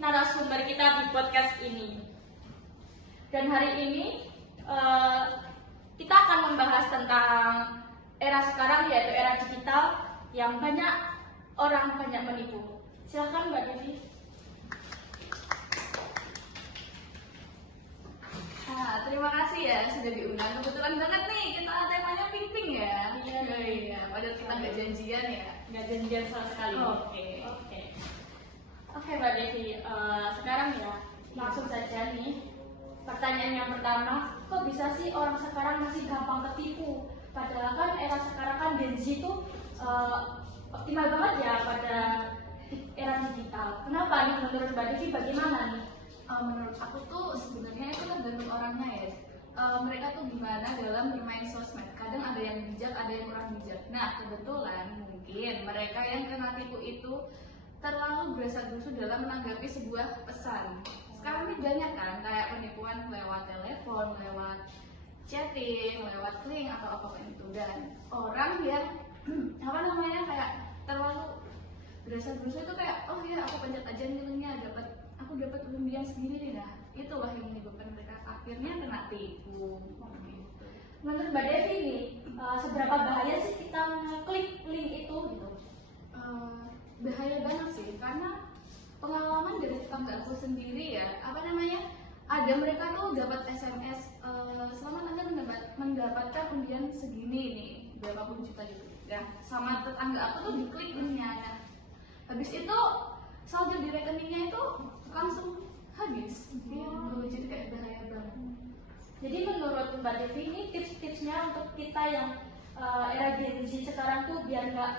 narasumber kita di podcast ini. Dan hari ini kita akan membahas tentang era sekarang, yaitu era digital yang banyak orang menipu. Silahkan Mbak Devi. Terima kasih ya sudah diundang. Kebetulan banget nih kita temanya ping-ping ya. Iya. Padahal kita nggak janjian ya. Nggak janjian sama sekali. Oke Mbak Devi, sekarang ya langsung saja nih. Pertanyaan yang pertama, kok bisa sih orang sekarang masih gampang tertipu? Padahal kan era sekarang kan Gen Z itu optimal banget ya pada era digital. Kenapa nih menurut Mbak Devi, bagaimana nih? Menurut aku tuh sebenarnya itu tergantung orangnya ya. Mereka tuh gimana dalam bermain sosmed. Kadang ada yang bijak, ada yang kurang bijak. Nah kebetulan mungkin mereka yang kena tipu itu terlalu berasa-gerusu dalam menanggapi sebuah pesan. Sekarang ini banyak kan kayak penipuan lewat telepon, lewat chatting, lewat link atau apapun itu, dan orang yang kayak terlalu berasa-gerusu itu kayak oh ya aku pencet aja nih linknya, aku dapat undian segini nih. Nah itulah yang menyebabkan mereka akhirnya kena tipu. Menurut Mbak Devi nih, seberapa bahaya sih kita ngeklik link itu gitu? Bahaya banget sih, karena pengalaman dari tetangga aku sendiri ya, ada mereka tuh dapat SMS selamat Anda mendapatkan undian segini nih, berapa puluh juta gitu. Ya, sama tetangga aku tuh diklik linknya. Nah, habis itu saldo di rekeningnya itu langsung habis. Jadi kayak bahaya banget. Jadi menurut Mbak Devi ini tips-tipsnya untuk kita yang era Gen Z sekarang tuh biar nggak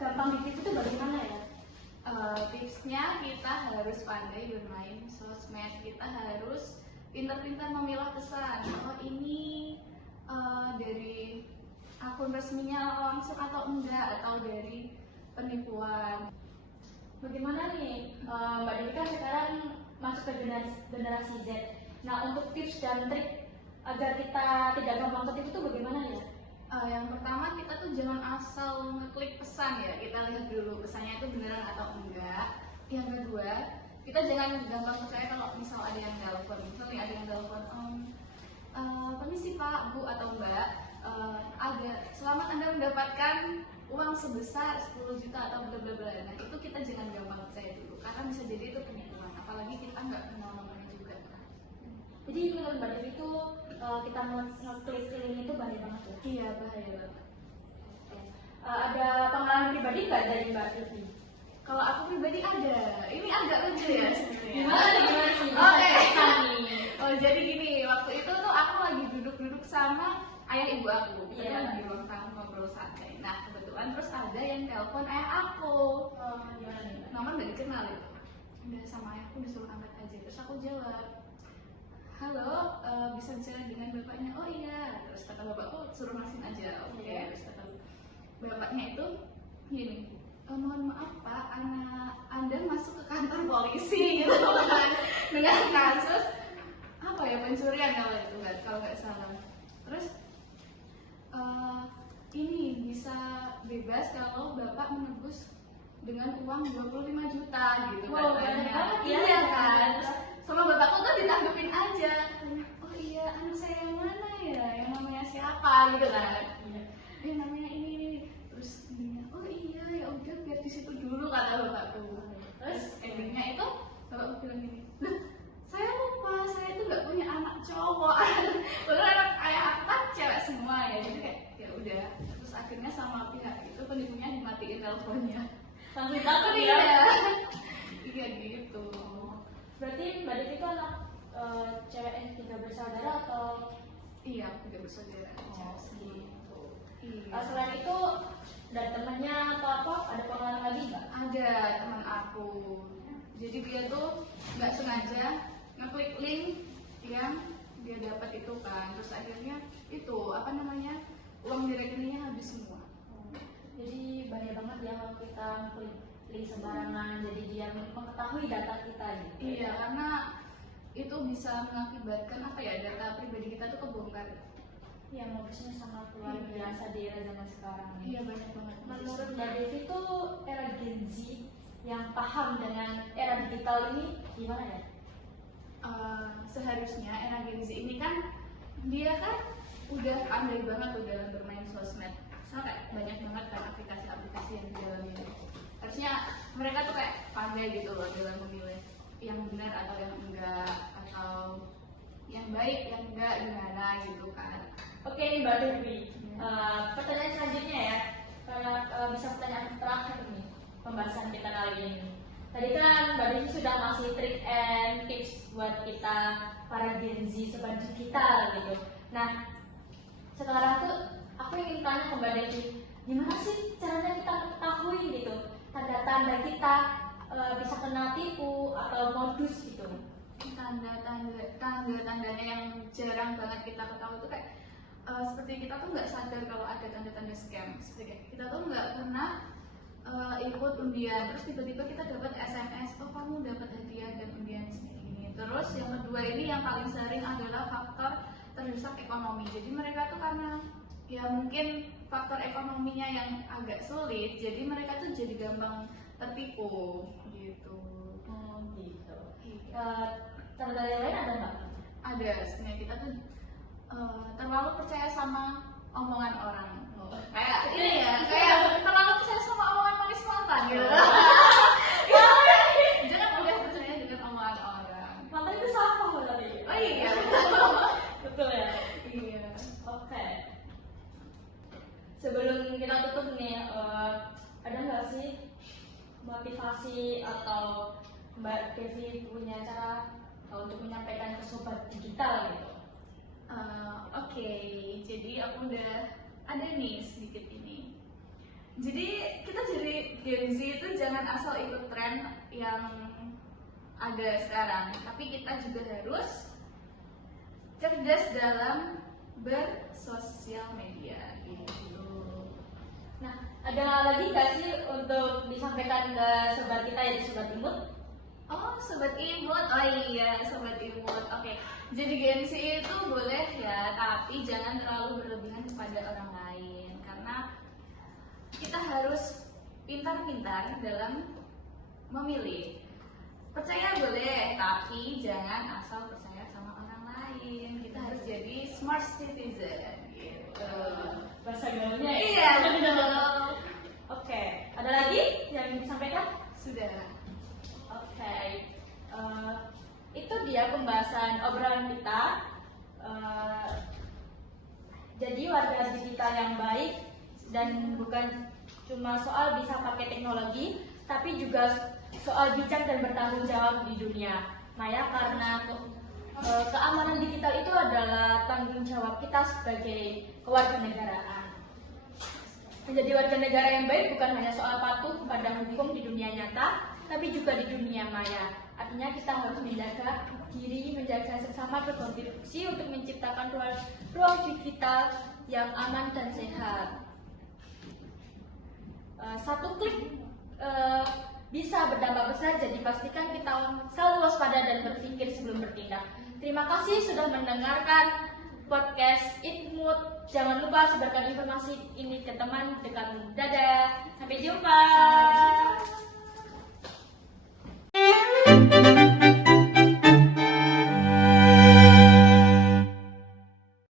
gampang ditipu tuh bagaimana ya? Tipsnya kita harus pandai bermain sosmed, kita harus pintar-pintar memilah pesan. Oh ini dari akun resminya langsung atau enggak, atau dari penipuan. Bagaimana nih Mbak Devi kan sekarang masuk ke generasi Z. Nah untuk tips dan trik agar kita tidak gampang tertipu tuh bagaimana ya? Yang pertama kita tuh jangan asal ngeklik pesan ya, kita lihat dulu pesannya itu beneran atau enggak. Yang kedua, kita jangan gampang percaya kalau misal ada yang telepon, misalnya ada yang telepon, permisi Pak, Bu atau Mbak, selamat Anda mendapatkan uang sebesar 10 juta atau bla bla bla. Nah itu kita jangan gampang percaya dulu, karena bisa jadi itu penipuan, apalagi kita nggak kenal nomornya juga. Jadi menurut Mbak Devi itu kita ngeklik link itu bahaya banget ya? Iya, bahaya banget. Ada pengalaman pribadi nggak dari Mbak Devi? Kalau aku pribadi ada, ini agak lucu ya sebenarnya. Gimana sih? Jadi gini, waktu itu tuh aku lagi duduk-duduk sama ayah ibu aku, kita lagi di ruang tamu ngobrol santai. Nah kebetulan terus ada yang telepon ayah aku. Gimana nih? Nomor nggak dikenal itu. Udah sama ayahku disuruh angkat aja, terus aku jawab, halo, bisa bicara dengan bapaknya? Oh iya. Terus kata bapakku suruh masin aja. Oke. Terus kata bapaknya itu gini, mohon maaf Pak, Anda masuk ke kantor polisi gitu kan, dengan kasus apa ya, pencurian kalau nggak salah. Terus ini bisa bebas kalau bapak menebus dengan uang 25 juta gitu katanya. Iya kan. Sama bapakku tuh ditanggepin aja, oh iya anak saya yang mana ya, yang namanya siapa gitu kan. Namanya ini. Terus dia, oh iya ya udah biar di situ dulu kata bapakku. Terus endingnya itu bapakku bilang gini, saya lupa saya itu nggak punya anak cowok. Padahal anak ayah aku kan cewek semua ya, jadi kayak ya udah. Terus akhirnya sama pihak itu penipunya dimatiin teleponnya. Sampai takut ya? Iya gitu. Berarti Mbak Devi itu anak cewek yang 3 bersaudara atau? Iya, 3 bersaudara. Gitu. Iya. Selain itu dari temannya atau apa, ada pengalaman lagi nggak? Ada teman aku. Jadi dia tuh nggak sengaja ngeklik link yang dia dapat itu kan, terus akhirnya itu uang di rekeningnya habis semua. Jadi bahaya banget ya kalau kita ngeklik link sembarangan, jadi dia mengetahui data kita gitu. Iya, karena itu bisa mengakibatkan data pribadi kita tuh kebongkar. Ya modusnya sangat luar biasa di era zaman sekarang. Iya banyak banget. Menurut Mbak Devi itu era Gen Z yang paham dengan era digital ini gimana ya? Seharusnya era Gen Z ini kan dia kan udah pandai banget tuh dalam bermain sosmed. Soalnya kayak banyak banget kan aplikasi-aplikasi yang di dalamnya. Harusnya mereka tuh kayak pandai gitu loh dalam memilih yang benar atau yang enggak, atau yang baik yang enggak, gimana gitu kan. Oke nih Mbak Dewi, pertanyaan selanjutnya ya, karena bisa pertanyaan terakhir nih pembahasan kita kali ini. Tadi kan Mbak Dewi sudah ngasih trik and tips buat kita para Gen Z sobat digital gitu. Nah, sekarang tuh aku ingin tanya ke Mbak Dewi, gimana sih caranya kita ketahui gitu tanda-tanda kita bisa kena tipu atau modus gitu? Tanda-tandanya yang jarang banget kita ketahui itu kayak seperti kita tuh nggak sadar kalau ada tanda-tanda scam. Seperti kayak kita tuh nggak pernah ikut undian, terus tiba-tiba kita dapat SMS, oh kamu dapat hadiah dan undian segini. Terus yang kedua ini yang paling sering adalah faktor terdesak ekonomi. Jadi mereka tuh karena ya mungkin faktor ekonominya yang agak sulit, jadi mereka tuh jadi gampang tertipu gitu. Gitu. Tanda yang lain ada nggak? Ada, sebenarnya kita tuh terlalu percaya sama omongan orang. Kayak ini ya, kayak terlalu percaya sama omongan manis mantan gitu. Jangan mudah percaya dengan omongan orang. Mantan itu siapa Mbak tadi? Oh iya, Betul ya? iya. Oke. Sebelum kita tutup nih, ada nggak sih motivasi atau Mbak Devi punya cara untuk menyampaikan ke sobat digital gitu? Oke, jadi aku udah ada nih sedikit ini. Jadi kita jadi Gen Z itu jangan asal ikut tren yang ada sekarang, tapi kita juga harus cerdas dalam bersosial media gitu. Nah, ada lagi nggak sih untuk disampaikan ke sobat kita yaitu sobat imut? Oh, sobat imut, oh iya sobat imut. Oke, jadi Gen Z itu boleh ya, tapi jangan terlalu berlebihan kepada orang lain, karena kita harus pintar-pintar dalam memilih. Percaya boleh, tapi jangan asal percaya sama orang lain. Kita harus jadi smart citizen gitu. Bahasa gaulnya ya? Iya, betul. Oke, ada lagi yang disampaikan? Sudah. Oke, itu dia pembahasan obrolan kita. Jadi warga digital yang baik dan bukan cuma soal bisa pakai teknologi, tapi juga soal bijak dan bertanggung jawab di dunia maya, karena keamanan digital itu adalah tanggung jawab kita sebagai kewarganegaraan. Menjadi warga negara yang baik bukan hanya soal patuh pada hukum di dunia nyata, tapi juga di dunia maya. Artinya kita harus menjaga diri, menjaga sesama, berkontribusi untuk menciptakan ruang digital yang aman dan sehat. Satu klik bisa berdampak besar, jadi pastikan kita selalu waspada dan berpikir sebelum bertindak. Terima kasih sudah mendengarkan podcast Itmood. Jangan lupa sebarkan informasi ini ke teman dekatmu. Dadah, sampai jumpa.